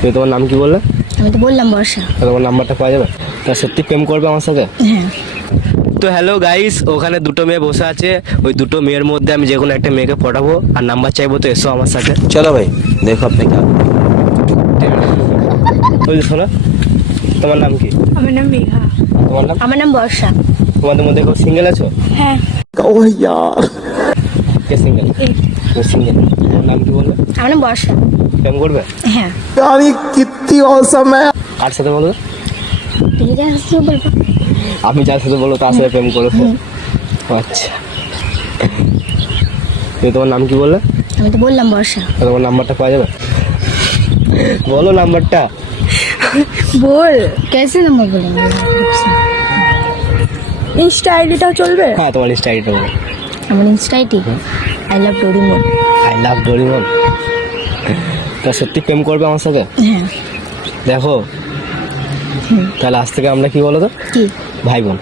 তুমি তোমার নাম কি বললে? আমি তো বললাম বর্ষা। তোমার নাম্বারটা পাওয়া যাবে? তা সত্যি প্রেম করবে আমার সাথে? হ্যাঁ। তো হ্যালো গাইস, ওখানে দুটো মেয়ে বসে আছে। ওই দুটো মেয়ের মধ্যে আমি যে কোনো একটা মেয়েকে পটাবো আর নাম্বার চাইবো। তো এসো আমার সাথে। चलो भाई देखो अपने क्या। বলছি শোনো, তোমার নাম কি? আমার নাম মেঘা। তোমার নাম? আমার নাম বর্ষা। তোমাদের মধ্যে কেউ সিঙ্গেল আছো? হ্যাঁ। ओह यार কে সিঙ্গেল? তুমি সিঙ্গেল। তোমার নাম কি বলবে? আমার নাম বর্ষা। প্রেম করবে? হ্যাঁ। यार ये कितनी औसम है। কার সাথে বলবে? তুই যা আসছিস বলবো। আমি যার সাথে বলবো তার সাথে প্রেম করবে? আচ্ছা, তুমি তোমার নাম কি বললে? আমি তো বললাম বর্ষা। তোমার নাম্বারটা পাওয়া যাবে? বলো নাম্বারটা। বল कैसे नंबर बोलेंगे? ইনস্টা আইডিটাও চলবে? হ্যাঁ, তোমার ইনস্টা আইডিটা বলো। আমার Insta ID I love Doraemon. I love Doraemon. তা সত্যি প্রেম করবে আমার সাথে? হ্যাঁ। দেখো, তাহলে আজ থেকে আমরা কি বলো তো, কি? ভাই বোন।